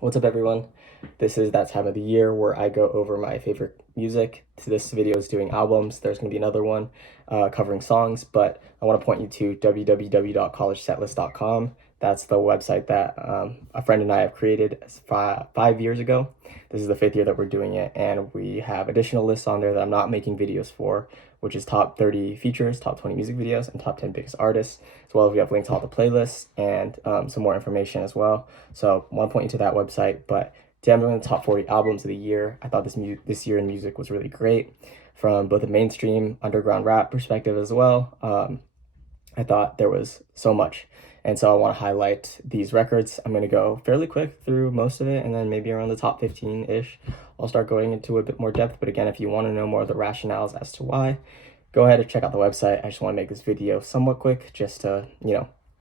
What's up, everyone? This is that time of the year where I go over my favorite music. This video is doing albums. There's going to be another one covering songs, but I want to point you to www.collegesetlist.com. That's the website that a friend and I have created 5 years ago. This is the 5th year that we're doing it, and we have additional lists on there that I'm not making videos for, which is top 30 features, top 20 music videos, and top 10 biggest artists, as well as we have links to all the playlists and some more information as well. So I want to point you to that website. But today I'm doing the top 40 albums of the year. I thought this year in music was really great from both a mainstream underground rap perspective as well. I thought there was so much. And so I want to highlight these records. I'm going to go fairly quick through most of it, and then maybe around the top 15-ish, I'll start going into a bit more depth. But again, if you want to know more of the rationales as to why, go ahead and check out the website. I just want to make this video somewhat quick just to,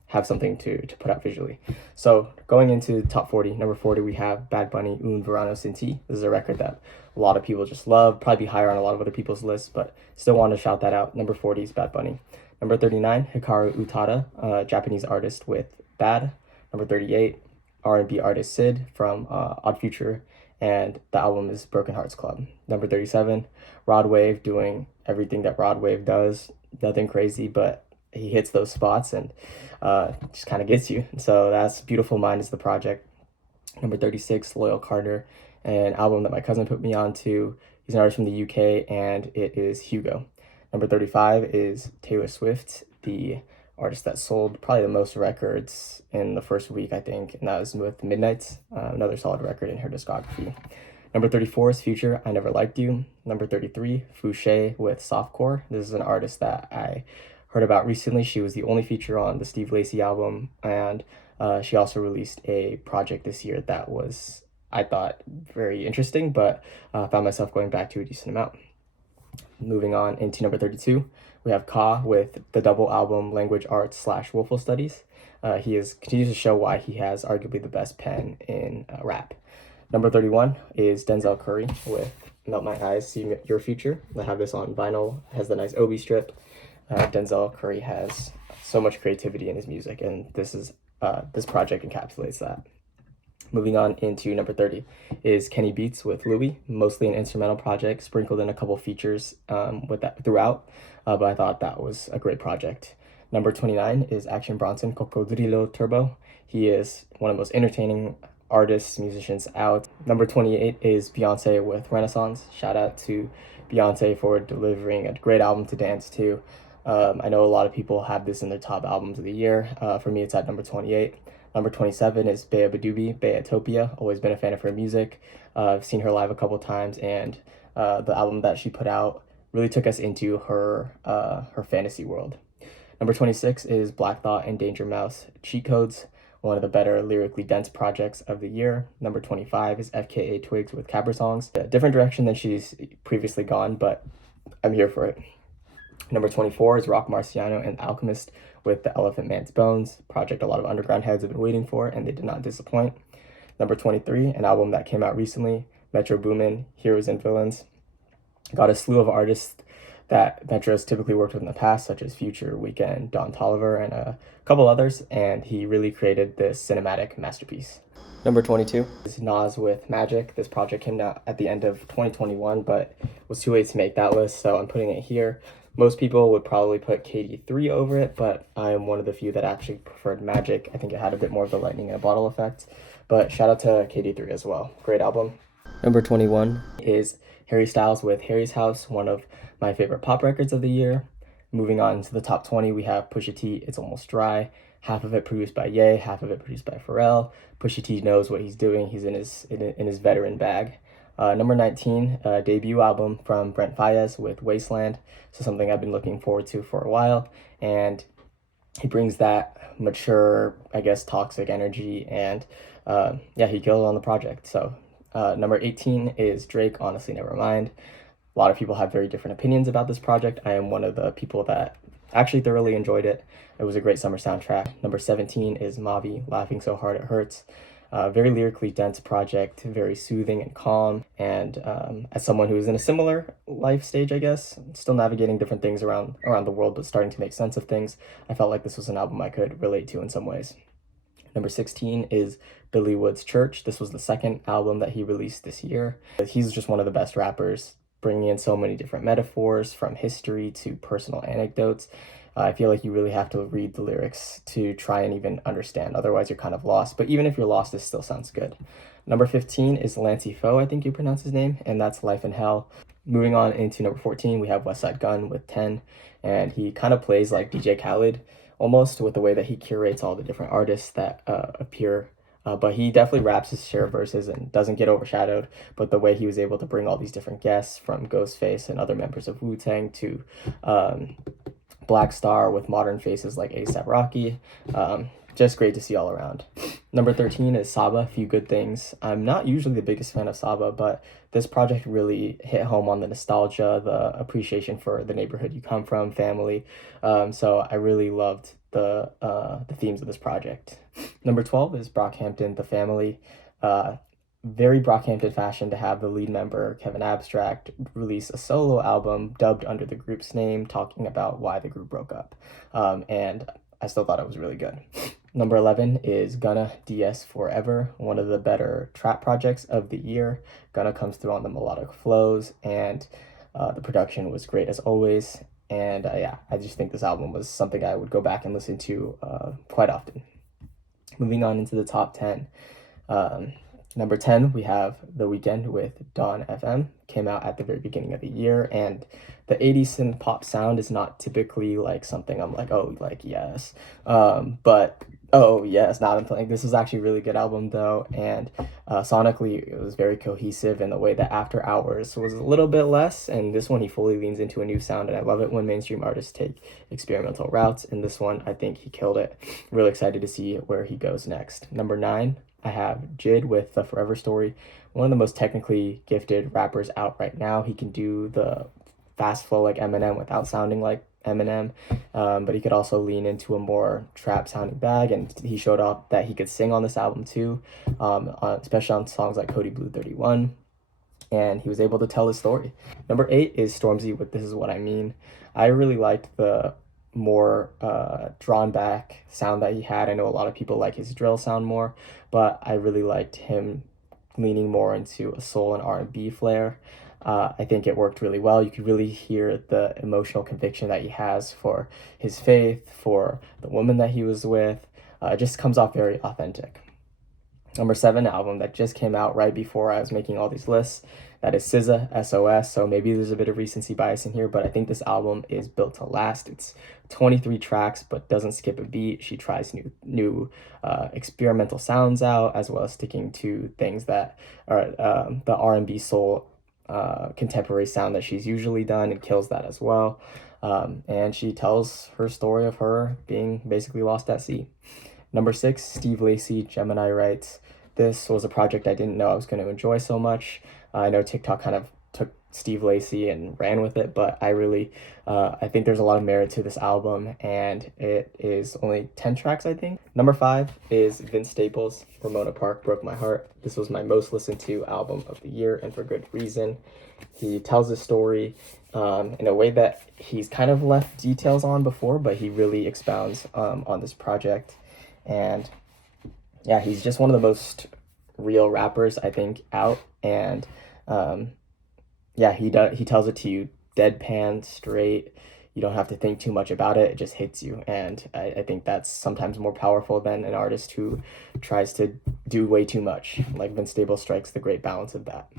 have something to put out visually. So going into top 40, number 40, we have Bad Bunny, Un Verano Sin Ti. This is a record that a lot of people just love, probably be higher on a lot of other people's lists, but still want to shout that out. Number 40 is Bad Bunny. Number 39, Hikaru Utada, Japanese artist with Bad. Number 38, R&B artist Sid from Odd Future, and the album is Broken Hearts Club. Number 37, Rod Wave, doing everything that Rod Wave does. Nothing crazy, but he hits those spots and just kind of gets you. So that's Beautiful Mind is the project. Number 36, Loyal Carter, an album that my cousin put me on to. He's an artist from the UK, and it is Hugo. Number 35 is Taylor Swift, the artist that sold probably the most records in the first week, I think, and that was with Midnights, another solid record in her discography. Number 34 is Future, I Never Liked You. Number 33, Fouché with Softcore. This is an artist that I heard about recently. She was the only feature on the Steve Lacy album, and she also released a project this year that was, I thought, very interesting, but found myself going back to a decent amount. Moving on into number 32, we have Ka with the double album Language Arts / Woeful Studies. He continues to show why he has arguably the best pen in rap. Number 31 is Denzel Curry with Melt My Eyes, See Your Future. I have this on vinyl. It has the nice Obi strip. Denzel Curry has so much creativity in his music, and this project encapsulates that. Moving on into number 30 is Kenny Beats with Louis, mostly an instrumental project, sprinkled in a couple features with that throughout, but I thought that was a great project. Number 29 is Action Bronson, Cocodrilo Turbo. He is one of the most entertaining artists, musicians out. Number 28 is Beyonce with Renaissance. Shout out to Beyonce for delivering a great album to dance to. I know a lot of people have this in their top albums of the year. For me, it's at number 28. Number 27 is Bea Badubi, Beatopia. Always been a fan of her music. I've seen her live a couple times, and the album that she put out really took us into her fantasy world. Number 26 is Black Thought and Danger Mouse, Cheat Codes, one of the better lyrically dense projects of the year. Number 25 is FKA Twigs with Cabra Songs. A different direction than she's previously gone, but I'm here for it. Number 24 is Rock Marciano and Alchemist with The Elephant Man's Bones, project a lot of underground heads have been waiting for, and they did not disappoint. Number 23, an album that came out recently, Metro Boomin, Heroes and Villains. Got a slew of artists that Metro has typically worked with in the past, such as Future, Weeknd, Don Toliver, and a couple others, and he really created this cinematic masterpiece. Number 22 is Nas with Magic. This project came out at the end of 2021, but was too late to make that list, so I'm putting it here. Most people would probably put KD3 over it, but I am one of the few that actually preferred Magic. I think it had a bit more of the lightning in a bottle effect, but shout out to KD3 as well. Great album. Number 21 is Harry Styles with Harry's House, one of my favorite pop records of the year. Moving on to the top 20, we have Pusha T, It's Almost Dry. Half of it produced by Ye, half of it produced by Pharrell. Pusha T knows what he's doing. He's in his veteran bag. Number 19, debut album from Brent Faiyaz with Wasteland. So something I've been looking forward to for a while. And he brings that mature, I guess, toxic energy. And he killed it on the project. So number 18 is Drake, Honestly Nevermind. A lot of people have very different opinions about this project. I am one of the people that actually thoroughly enjoyed it. It was a great summer soundtrack. Number 17 is Mavi, Laughing So Hard It Hurts. Very lyrically dense project, very soothing and calm. And as someone who is in a similar life stage, I guess, still navigating different things around the world, but starting to make sense of things, I felt like this was an album I could relate to in some ways. Number 16 is Billy Woods Church. This was the second album that he released this year. He's just one of the best rappers, bringing in so many different metaphors from history to personal anecdotes. I feel like you really have to read the lyrics to try and even understand. Otherwise, you're kind of lost. But even if you're lost, it still sounds good. Number 15 is Lancey Foe, I think you pronounce his name, and that's Life in Hell. Moving on into number 14, we have Westside Gunn with 10, and he kind of plays like DJ Khaled almost with the way that he curates all the different artists that appear. But he definitely raps his share of verses and doesn't get overshadowed. But the way he was able to bring all these different guests from Ghostface and other members of Wu-Tang to Black Star with modern faces like A$AP Rocky. Just great to see all around. Number 13 is Saba, Few Good Things. I'm not usually the biggest fan of Saba, but this project really hit home on the nostalgia, the appreciation for the neighborhood you come from, family. So I really loved the themes of this project. Number 12 is Brockhampton, The Family. Very Brockhampton fashion to have the lead member, Kevin Abstract, release a solo album dubbed under the group's name, talking about why the group broke up. And I still thought it was really good. Number 11 is Gunna DS Forever, one of the better trap projects of the year. Gunna comes through on the melodic flows, and the production was great as always. And yeah, I just think this album was something I would go back and listen to quite often. Moving on into the top 10. Number 10, we have The Weeknd with Dawn FM. Came out at the very beginning of the year, and the 80s synth pop sound is not typically like something I'm like, oh, like, yes. But, oh, yes, now I'm playing. This was actually a really good album, though, and sonically, it was very cohesive in the way that After Hours was a little bit less, and this one, he fully leans into a new sound, and I love it when mainstream artists take experimental routes, and this one, I think he killed it. Really excited to see where he goes next. Number 9, I have JID with The Forever Story, one of the most technically gifted rappers out right now. He can do the fast flow like Eminem without sounding like Eminem, but he could also lean into a more trap sounding bag, and he showed off that he could sing on this album too, especially on songs like Cody Blue 31, and he was able to tell his story. Number 8 is Stormzy with This Is What I Mean. I really liked the more drawn back sound that he had. I know a lot of people like his drill sound more, but I really liked him leaning more into a soul and R&B flair. I think it worked really well. You could really hear the emotional conviction that he has for his faith, for the woman that he was with. It just comes off very authentic. Number 7 album that just came out right before I was making all these lists. That is SZA, SOS. So maybe there's a bit of recency bias in here, but I think this album is built to last. It's 23 tracks, but doesn't skip a beat. She tries new experimental sounds out, as well as sticking to things that are the R&B soul contemporary sound that she's usually done, and kills that as well. And she tells her story of her being basically lost at sea. Number 6, Steve Lacy, Gemini writes, this was a project I didn't know I was going to enjoy so much. I know TikTok kind of took Steve Lacy and ran with it, but I think there's a lot of merit to this album, and it is only 10 tracks, I think. Number 5 is Vince Staples, Ramona Park Broke My Heart. This was my most listened to album of the year, and for good reason. He tells his story in a way that he's kind of left details on before, but he really expounds on this project. And yeah, he's just one of the most real rappers, I think, out. And yeah, he tells it to you deadpan, straight. You don't have to think too much about it. It just hits you. And I think that's sometimes more powerful than an artist who tries to do way too much. Like Vince Staples strikes the great balance of that.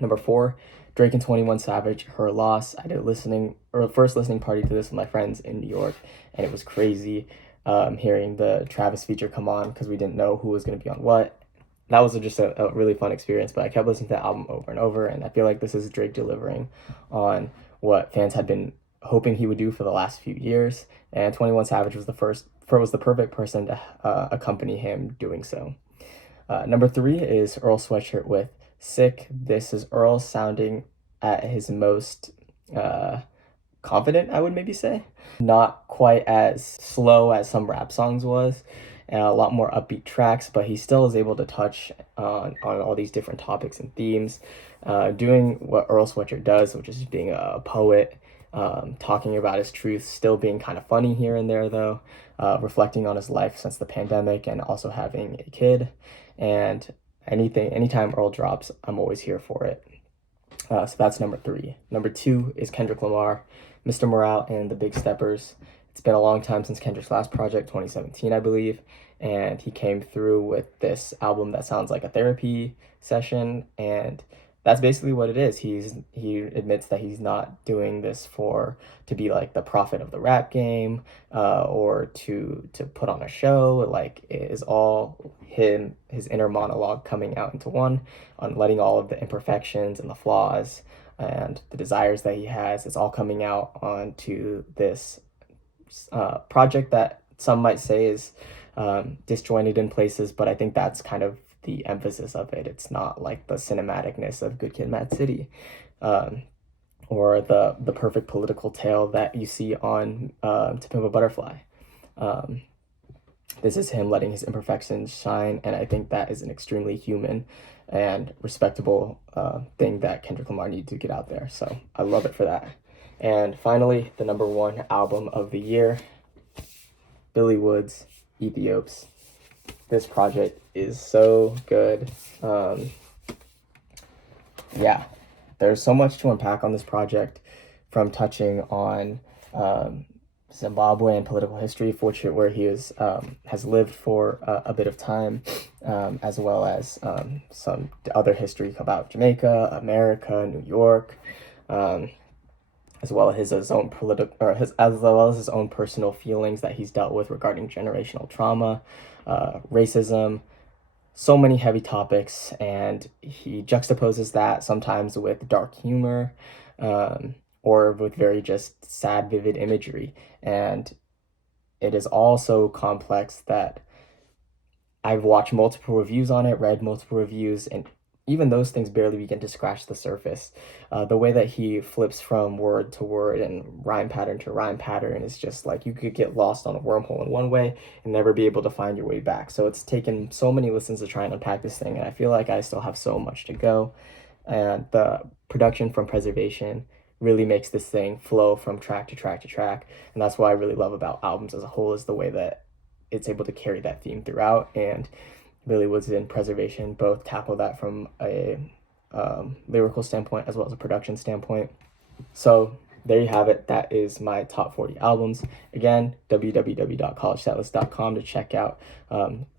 Number 4, Drake and 21 Savage, Her Loss. I did a first listening party to this with my friends in New York, and it was crazy hearing the Travis feature come on, because we didn't know who was going to be on what. That was just a really fun experience, but I kept listening to the album over and over, and I feel like this is Drake delivering on what fans had been hoping he would do for the last few years, and 21 Savage was the perfect person to accompany him doing so. Number 3 is Earl Sweatshirt with Sick. This is Earl sounding at his most confident, I would maybe say. Not quite as slow as some rap songs was, and a lot more upbeat tracks, but he still is able to touch on all these different topics and themes, doing what Earl Sweatshirt does, which is being a poet, talking about his truth, still being kind of funny here and there though, reflecting on his life since the pandemic and also having a kid. And anytime Earl drops, I'm always here for it. So that's number 3. Number 2 is Kendrick Lamar, Mr. Morale and the Big Steppers. It's been a long time since Kendrick's last project, 2017, I believe, and he came through with this album that sounds like a therapy session, and that's basically what it is. He admits that he's not doing this to be like the prophet of the rap game, or to put on a show. Like, it is all his inner monologue coming out into one, on letting all of the imperfections and the flaws and the desires that he has. It's all coming out onto this project that some might say is disjointed in places, but I think that's kind of the emphasis of it. It's not like the cinematicness of Good Kid, Mad City, or the perfect political tale that you see on To Pimp a Butterfly. This is him letting his imperfections shine, and I think that is an extremely human and respectable thing that Kendrick Lamar needs to get out there. So I love it for that. And finally, the number 1 album of the year, Billy Woods, Ethiops. This project is so good. Yeah, there's so much to unpack on this project, from touching on Zimbabwe and political history, where he has lived for a bit of time, as well as some other history about Jamaica, America, New York, as well as his own personal feelings that he's dealt with regarding generational trauma, racism, so many heavy topics, and he juxtaposes that sometimes with dark humor, or with very just sad, vivid imagery. And it is all so complex that I've watched multiple reviews on it, read multiple reviews, and even those things barely begin to scratch the surface. The way that he flips from word to word and rhyme pattern to rhyme pattern is just like you could get lost on a wormhole in one way and never be able to find your way back. So it's taken so many listens to try and unpack this thing, and I feel like I still have so much to go. And the production from Preservation really makes this thing flow from track to track to track. And that's what I really love about albums as a whole, is the way that it's able to carry that theme throughout. And Billy Woods and Preservation both tackle that from a lyrical standpoint as well as a production standpoint. So there you have it. That is my top 40 albums. Again, www.collegesetlist.com to check out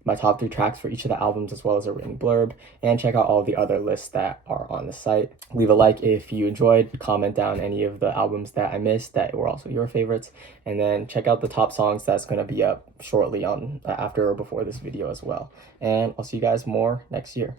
my top 3 tracks for each of the albums, as well as a written blurb, and check out all the other lists that are on the site. Leave a like if you enjoyed, comment down any of the albums that I missed that were also your favorites, and then check out the top songs that's going to be up shortly on after or before this video as well. And I'll see you guys more next year.